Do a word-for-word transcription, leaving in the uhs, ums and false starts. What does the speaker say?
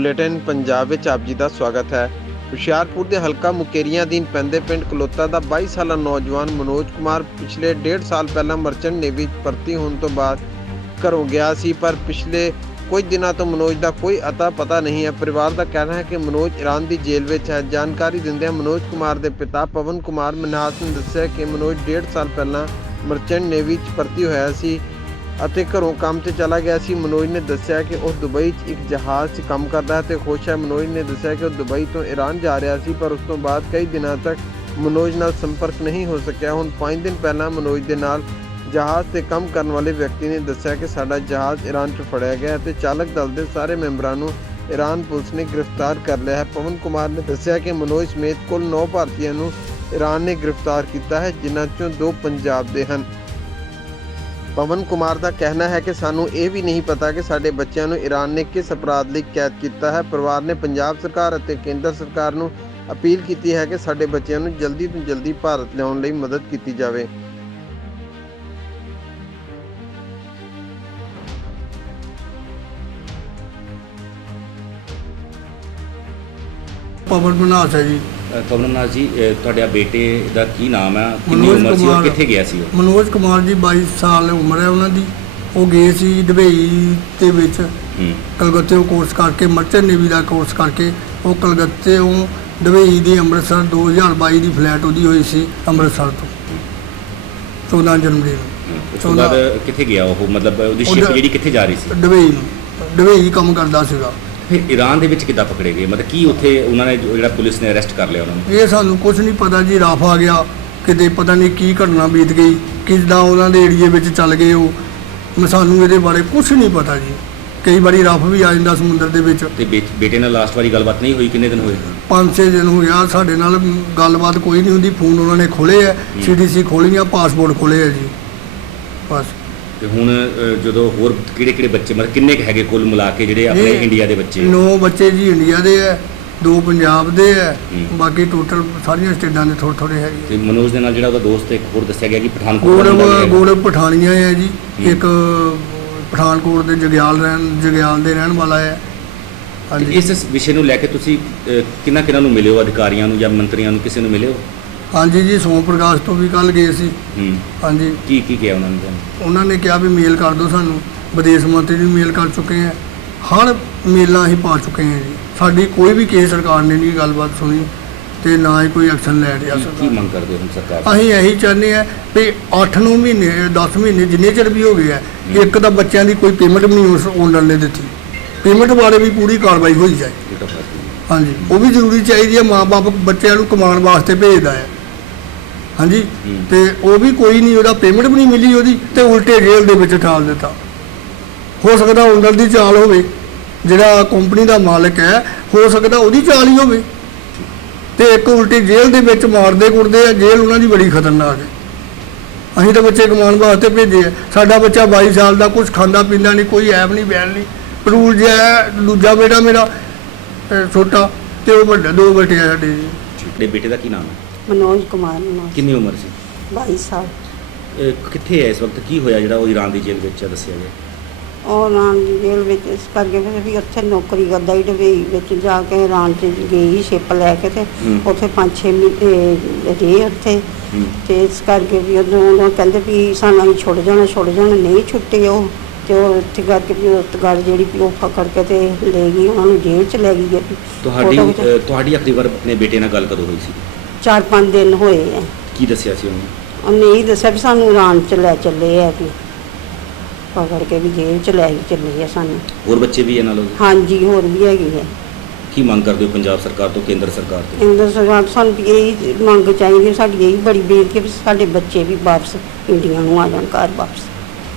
Bulletin Punjab ਵਿੱਚ ਆਪ ਜੀ ਦਾ ਸਵਾਗਤ ਹੈ। ਹੁਸ਼ਿਆਰਪੁਰ ਦੇ ਹਲਕਾ ਮੁਕੇਰੀਆਂ ਅਧੀਨ ਪੈਂਦੇ ਪਿੰਡ ਕਲੋਤਾ ਦਾ ਬਾਈ ਸਾਲਾ ਨੌਜਵਾਨ ਮਨੋਜ ਕੁਮਾਰ ਪਿਛਲੇ ਡੇਢ ਸਾਲ ਪਹਿਲਾਂ ਮਰਚੈਂਟ ਨੇਵੀ 'ਚ ਭਰਤੀ ਹੋਣ ਤੋਂ ਬਾਅਦ ਘਰੋਂ ਗਿਆ ਸੀ, ਪਰ ਪਿਛਲੇ ਕੁਝ ਦਿਨਾਂ ਤੋਂ ਮਨੋਜ ਦਾ ਕੋਈ ਅਤਾ ਪਤਾ ਨਹੀਂ ਹੈ। ਪਰਿਵਾਰ ਦਾ ਕਹਿਣਾ ਹੈ ਕਿ ਮਨੋਜ ਈਰਾਨ ਦੀ ਜੇਲ੍ਹ ਵਿੱਚ ਹੈ। ਜਾਣਕਾਰੀ ਦਿੰਦਿਆਂ ਮਨੋਜ ਕੁਮਾਰ ਦੇ ਪਿਤਾ ਪਵਨ ਕੁਮਾਰ ਮਨਹਾਸ ਨੇ ਦੱਸਿਆ ਕਿ ਮਨੋਜ ਡੇਢ ਸਾਲ ਪਹਿਲਾਂ ਮਰਚੈਂਟ ਨੇਵੀ 'ਚ ਭਰਤੀ ਹੋਇਆ ਸੀ ਅਤੇ ਘਰੋਂ ਕੰਮ ਤੇ ਚਲਾ ਗਿਆ ਸੀ। ਮਨੋਜ ਨੇ ਦੱਸਿਆ ਕਿ ਉਹ ਦੁਬਈ 'ਚ ਇੱਕ ਜਹਾਜ਼ 'ਚ ਕੰਮ ਕਰਦਾ ਹੈ ਤੇ ਖੁਸ਼ ਹੈ। ਮਨੋਜ ਨੇ ਦੱਸਿਆ ਕਿ ਉਹ ਦੁਬਈ ਤੋਂ ਈਰਾਨ ਜਾ ਰਿਹਾ ਸੀ, ਪਰ ਉਸ ਤੋਂ ਬਾਅਦ ਕਈ ਦਿਨਾਂ ਤੱਕ ਮਨੋਜ ਨਾਲ ਸੰਪਰਕ ਨਹੀਂ ਹੋ ਸਕਿਆ। ਹੁਣ ਪੰਜ ਦਿਨ ਪਹਿਲਾਂ ਮਨੋਜ ਦੇ ਨਾਲ ਜਹਾਜ਼ 'ਤੇ ਕੰਮ ਕਰਨ ਵਾਲੇ ਵਿਅਕਤੀ ਨੇ ਦੱਸਿਆ ਕਿ ਸਾਡਾ ਜਹਾਜ਼ ਈਰਾਨ 'ਚ ਫੜਿਆ ਗਿਆ ਅਤੇ ਚਾਲਕ ਦਲ ਦੇ ਸਾਰੇ ਮੈਂਬਰਾਂ ਨੂੰ ਈਰਾਨ ਪੁਲਿਸ ਨੇ ਗ੍ਰਿਫਤਾਰ ਕਰ ਲਿਆ ਹੈ। ਪਵਨ ਕੁਮਾਰ ਨੇ ਦੱਸਿਆ ਕਿ ਮਨੋਜ ਸਮੇਤ ਕੁੱਲ ਨੌ ਭਾਰਤੀਆਂ ਨੂੰ ਈਰਾਨ ਨੇ ਗ੍ਰਿਫਤਾਰ ਕੀਤਾ ਹੈ, ਜਿਨ੍ਹਾਂ 'ਚੋਂ ਦੋ ਪੰਜਾਬ ਦੇ ਹਨ। ਪਵਨ ਕੁਮਾਰ ਦਾ ਕਹਿਣਾ ਹੈ ਕਿ ਸਾਨੂੰ ਇਹ ਵੀ ਨਹੀਂ ਪਤਾ ਕਿ ਸਾਡੇ ਬੱਚਿਆਂ ਨੂੰ ਈਰਾਨ ਨੇ ਕਿਸ ਅਪਰਾਧ ਲਈ ਕੈਦ ਕੀਤਾ ਹੈ। ਪਰਿਵਾਰ ਨੇ ਪੰਜਾਬ ਸਰਕਾਰ ਅਤੇ ਕੇਂਦਰ ਸਰਕਾਰ ਨੂੰ ਅਪੀਲ ਕੀਤੀ ਹੈ ਕਿ ਸਾਡੇ ਬੱਚਿਆਂ ਨੂੰ ਜਲਦੀ ਤੋਂ ਜਲਦੀ ਭਾਰਤ ਲਿਆਉਣ ਲਈ ਮਦਦ ਕੀਤੀ ਜਾਵੇ। पवन मनास है जी। ਪਵਨ ਮਨਹਾਸ ਜੀ, ਅਹ ਤੁਹਾਡਾ ਬੇਟੇ ਦਾ ਕੀ ਨਾਮ ਹੈ, ਕਿੰਨੀ ਉਮਰ ਸੀ ਔਰ ਕਿੱਥੇ ਗਿਆ ਸੀ ਉਹ? ਮਨੋਜ ਕੁਮਾਰ ਜੀ ਬਾਈ ਸਾਲ ਉਮਰ ਹੈ ਉਹਨਾਂ ਦੀ। ਉਹ ਗਏ ਸੀ ਦੁਬਈ ਦੇ ਵਿੱਚ ਕਲਕੱਤੇ ਕੋਰਸ ਕਰਕੇ, ਮਰਚੈਂਟ ਨੇਵੀ ਦਾ ਕੋਰਸ ਕਰਕੇ। ਉਹ ਕਲਕੱਤੇ ਉਹ ਦੁਬਈ ਦੀ ਅੰਮ੍ਰਿਤਸਰ ਦੋ ਹਜ਼ਾਰ ਬਾਈ ਦੀ ਫਲੈਟ ਉਹਦੀ ਹੋਈ ਸੀ ਅੰਮ੍ਰਿਤਸਰ ਤੋਂ ਚੌਦਾਂ ਜਨਵਰੀ ਨੂੰ। ਉਸ ਤੋਂ ਬਾਅਦ ਕਿੱਥੇ ਗਿਆ ਉਹ, ਮਤਲਬ ਉਹਦੀ ਸ਼ਿਪ ਜਿਹੜੀ ਕਿੱਥੇ ਜਾ ਰਹੀ ਸੀ? ਦੁਬਈ ਨੂੰ। ਦੁਬਈ ਕੰਮ ਕਰਦਾ ਸੀਗਾ। ਫਿਰ ਈਰਾਨ ਦੇ ਵਿੱਚ ਕਿੱਦਾਂ ਪਕੜੇ ਗਏ, ਮਤਲਬ ਕੀ ਉੱਥੇ ਉਹਨਾਂ ਨੇ ਜਿਹੜਾ ਪੁਲਿਸ ਨੇ ਅਰੈਸਟ ਕਰ ਲਿਆ ਉਹਨਾਂ ਨੂੰ? ਇਹ ਸਾਨੂੰ ਕੁਝ ਨਹੀਂ ਪਤਾ ਜੀ। ਰਫ ਆ ਗਿਆ ਕਿਤੇ, ਪਤਾ ਨਹੀਂ ਕੀ ਘਟਨਾ ਬੀਤ ਗਈ, ਕਿੱਦਾਂ ਉਹਨਾਂ ਦੇ ਏਰੀਏ ਵਿੱਚ ਚੱਲ ਗਏ ਉਹ। ਮੈਂ ਸਾਨੂੰ ਇਹਦੇ ਬਾਰੇ ਕੁਝ ਨਹੀਂ ਪਤਾ ਜੀ। ਕਈ ਵਾਰੀ ਰਫ ਵੀ ਆ ਜਾਂਦਾ ਸਮੁੰਦਰ ਦੇ ਵਿੱਚ। ਤੇ ਬੇ- ਬੇਟੇ ਨਾਲ ਲਾਸਟ ਵਾਰੀ ਗੱਲਬਾਤ ਨਹੀਂ ਹੋਈ? ਕਿੰਨੇ ਦਿਨ ਹੋਏ? ਪੰਜ ਛੇ ਦਿਨ ਹੋ ਗਿਆ ਸਾਡੇ ਨਾਲ ਗੱਲਬਾਤ ਕੋਈ ਨਹੀਂ ਹੁੰਦੀ। ਫੋਨ ਉਹਨਾਂ ਨੇ ਖੋਲ੍ਹੇ ਹੈ, ਸੀ ਡੀ ਸੀ ਖੋਲ੍ਹੀਆਂ, ਪਾਸਪੋਰਟ ਖੋਲ੍ਹੇ ਹੈ ਜੀ ਬਸ। ਤੇ ਹੁਣ ਅਹ, ਜਦੋਂ ਹੋਰ ਕਿਹੜੇ ਕਿਹੜੇ ਬੱਚੇ, ਮਤਲਬ ਕਿੰਨੇ ਕੁ ਹੈਗੇ ਕੁੱਲ ਮਿਲਾ ਕੇ ਜਿਹੜੇ ਆਪਣੇ ਇਹ ਇੰਡੀਆ ਦੇ ਬੱਚੇ? ਨੌ ਬੱਚੇ ਜੀ ਇੰਡੀਆ ਦੇ ਹੈ, ਦੋ ਪੰਜਾਬ ਦੇ ਹੈ, ਹੂੰ। ਬਾਕੀ ਟੋਟਲ ਸਾਰੀਆਂ ਸਟੇਟਾਂ ਦੇ ਥੋੜ੍ਹੇ ਥੋੜ੍ਹੇ ਹੈਗੇ। ਤੇ ਮਨੋਜ ਦੇ ਨਾਲ ਜਿਹੜਾ ਉਹਦਾ ਦੋਸਤ ਇੱਕ ਹੋਰ ਦੱਸਿਆ ਗਿਆ ਕਿ ਪਠਾਨਕੋਟ ਦਾ ਮੁੰਡਾ ਵੀ ਗੋੜ ਹੈਗਾ। ਗੋੜ ਪਠਾਨੀਆਂ ਹੈ ਜੀ। ਹੂੰ। ਇੱਕ ਪਠਾਨਕੋਟ ਦੇ ਜਗਿਆਲ ਰਹਿਣ ਜਗਿਆਲ ਦੇ ਰਹਿਣ ਵਾਲਾ ਹੈ। ਤੇ ਹਾਂਜੀ ਇਸ ਵਿਸ਼ੇ ਨੂੰ ਲੈ ਕੇ ਤੁਸੀਂ ਅਹ, ਕਿਹਨਾਂ ਕਿਹਨਾਂ ਨੂੰ ਮਿਲੇ ਹੋ, ਅਧਿਕਾਰੀਆਂ ਨੂੰ ਜਾਂ ਮੰਤਰੀਆਂ ਨੂੰ, ਕਿਸੇ ਨੂੰ ਮਿਲੇ ਹੋ? ਹਾਂਜੀ ਜੀ, ਸੋਮ ਪ੍ਰਕਾਸ਼ ਤੋਂ ਵੀ ਕੱਲ੍ਹ ਗਏ ਸੀ। ਹੂੰ। ਹਾਂਜੀ, ਕੀ ਕੀ ਕਿਹਾ ਉਹਨਾਂ ਨੇ ਤੁਹਾਨੂੰ? ਉਹਨਾਂ ਨੇ ਕਿਹਾ ਵੀ ਮੇਲ ਕਰ ਦਿਓ ਸਾਨੂੰ। ਵਿਦੇਸ਼ ਮੰਤਰੀ ਨੂੰ ਮੇਲ ਕਰ ਚੁੱਕੇ ਹਾਂ, ਹਰ ਮੇਲਾਂ ਅਸੀਂ ਪਾ ਚੁੱਕੇ ਹਾਂ ਜੀ। ਸਾਡੀ ਕੋਈ ਵੀ ਕਿਸੇ ਸਰਕਾਰ ਨੇ ਨਹੀਂ ਗੱਲਬਾਤ ਸੁਣੀ ਤੇ ਨਾ ਹੀ ਕੋਈ ਐਕਸ਼ਨ ਲੈ ਰਿਹਾ ਕੀ- ਕੀ ਸਰਕਾਰ। ਮੰਗ ਕਰਦੇ ਹੋ ਹੁਣ ਸਰਕਾਰ ਤੋਂ? ਅਸੀਂ ਇਹੀ ਚਾਹੁੰਦੇ ਹਾਂ ਵੀ ਅੱਠ ਨੌ ਮਹੀਨੇ ਦਸ ਮਹੀਨੇ ਜਿੰਨੇ ਚਿਰ ਵੀ ਹੋ ਗਏ ਆ, ਇੱਕ ਤਾਂ ਬੱਚਿਆਂ ਦੀ ਕੋਈ ਪੇਮੈਂਟ ਵੀ ਨਹੀਂ ਉਸ ਓਨਰ ਨੇ ਦਿੱਤੀ। ਪੇਮੈਂਟ ਬਾਰੇ ਵੀ ਪੂਰੀ ਕਾਰਵਾਈ ਹੋਈ ਜਾਏ। ਇਹ ਤਾਂ ਫਰਕ ਨਹੀਂ। ਹਾਂਜੀ, ਉਹ ਵੀ ਜ਼ਰੂਰੀ ਚਾਹੀਦੀ ਹੈ। ਮਾਂ-ਬਾਪ ਬੱਚਿਆਂ ਨੂੰ ਕਮਾਉਣ ਵਾਸਤੇ ਭੇਜਦਾ ਹੈ। ਹਾਂਜੀ, ਹੂੰ। ਤੇ ਉਹ ਵੀ ਕੋਈ ਨਹੀਂ, ਉਹਦਾ ਪੇਮੈਂਟ ਵੀ ਨਹੀਂ ਮਿਲੀ ਉਹਦੀ, ਤੇ ਉਲਟੇ ਜੇਲ੍ਹ ਦੇ ਵਿੱਚ ਠਾਲ ਦਿੱਤਾ। ਹੋ ਸਕਦਾ ਓਨਰ ਦੀ ਚਾਲ ਹੋਵੇ, ਜਿਹੜਾ ਕੰਪਨੀ ਦਾ ਮਾਲਕ ਹੈ, ਹੋ ਸਕਦਾ ਉਹਦੀ ਚਾਲ ਹੀ ਹੋਵੇ। ਤੇ ਇੱਕ ਉਲਟੀ ਜੇਲ੍ਹ ਦੇ ਵਿੱਚ ਮਾਰਦੇ ਕੁੱਟਦੇ ਆ। ਜੇਲ੍ਹ ਉਹਨਾਂ ਦੀ ਬੜੀ ਖਤਰਨਾਕ ਹੈ। ਅਸੀਂ ਤਾਂ ਬੱਚੇ ਕਮਾਉਣ ਵਾਸਤੇ ਭੇਜੇ ਆ। ਸਾਡਾ ਬੱਚਾ ਬਾਈ ਸਾਲ ਦਾ, ਕੁਝ ਖਾਂਦਾ ਪੀਂਦਾ ਨਹੀਂ, ਕੋਈ ਐਬ ਨਹੀਂ ਬੈਣ ਨਹੀਂ, ਪਰੂਲ ਜਿਹਾ ਹੈ। ਦੂਜਾ ਬੇਟਾ ਮੇਰਾ ਅਹ, ਛੋਟਾ, ਤੇ ਉਹ ਵੱਡਾ, ਦੋ ਬੇਟੇ ਆ ਸਾਡੇ ਜੀ। ਤੁਹਾਡੇ ਬੇਟੇ ਦਾ ਕੀ ਨਾਮ ਹੈ? ਮਨੋਜ ਕੁਮਾਰ ਮਨੋਜ ਕਿੰਨੀ ਉਮਰ ਸੀ? ਬਾਈ ਸਾਲ। ਇਹ ਕਿੱਥੇ ਹੈ ਇਸ ਵਕਤ? ਕੀ ਹੋਇਆ ਜਿਹੜਾ ਉਹ ਈਰਾਨ ਦੀ ਜੇਲ੍ਹ ਵਿੱਚ ਹੈ, ਦੱਸਿਆ ਗਿਆ? ਉਹ ਰਾਂ ਦੀ ਜੇਲ੍ਹ ਵਿੱਚ ਇਸ ਕਰਕੇ ਫਿਰ ਵੀ ਉੱਥੇ ਨੌਕਰੀ ਕਰਦਾ ਹੀ ਡਬਈ ਵਿੱਚ ਜਾ ਕੇ ਰਾਂ 'ਚ ਗਈ ਸ਼ਿਪ ਲੈ ਕੇ, ਤੇ ਹੂੰ। ਉੱਥੇ ਪੰਜ ਛੇ ਮਹੀਨੇ ਰਹੇ ਉੱਥੇ। ਹੂੰ। ਤੇ ਇਸ ਕਰਕੇ ਵੀ ਉਦੋਂ ਉਦੋਂ ਕਹਿੰਦੇ ਵੀ ਸਾਨੂੰ ਅਸੀਂ ਛੁੱਟ ਜਾਣਾ ਛੁੱਟ ਜਾਣਾ ਨਹੀਂ ਛੁੱਟੇ ਉਹ। ਤੇ ਉਹ ਇੱਥੇ ਕਰਕੇ ਵੀ ਉਸ ਗੱਲ ਜਿਹੜੀ ਵੀ ਉਹ ਪਕੜ ਕੇ ਤੇ ਲੈ ਗਈ, ਉਹਨਾਂ ਨੂੰ ਜੇਲ੍ਹ 'ਚ ਲੈ ਗਈ ਹੈ। ਤੁਹਾਡੀ ਫੋਟੋ ਖਿਚਾ- ਅਹ, ਤੁਹਾਡੀ ਆਖਰੀ ਵਾਰ ਆਪਣੇ ਬੇਟੇ ਨਾਲ ਗੱਲ ਕਦੋਂ ਹੋਈ ਸੀ? ਚਾਰ ਪੰਜ ਦਿਨ ਹੋਏ ਆ। ਕੀ ਦੱਸਿਆ ਸੀ ਉਹਨੇ? ਉਹਨੇ ਇਹ ਦੱਸਿਆ ਵੀ ਸਾਨੂੰ ਈਰਾਨ 'ਚ ਲੈ ਚੱਲੇ ਆ, ਵੀ ਪਕੜ ਕੇ ਵੀ ਜੇਲ੍ਹ 'ਚ ਲੈ ਕੇ ਚੱਲੇ ਆ ਸਾਨੂੰ। ਹੋਰ ਬੱਚੇ ਵੀ ਇਹ ਨਾਲ ਉਹਦੇ? ਹਾਂਜੀ, ਹੋਰ ਵੀ ਹੈਗੀ ਹੈ। ਕੀ ਮੰਗ ਕਰਦੇ ਹੋ ਪੰਜਾਬ ਸਰਕਾਰ ਤੋਂ, ਕੇਂਦਰ ਸਰਕਾਰ ਤੋਂ? ਕੇਂਦਰ ਸਰਕਾਰ ਤੋਂ ਸਾਨੂੰ ਵੀ ਇਹੀ ਮੰਗ ਚਾਹੀਦੀ ਹੈ, ਸਾਡੀ ਇਹੀ ਬੜੀ ਬੇਨਤੀ ਹੈ ਵੀ ਸਾਡੇ ਬੱਚੇ ਵੀ ਵਾਪਸ ਇੰਡੀਆ ਨੂੰ ਆ ਜਾਣ, ਘਰ ਵਾਪਸ।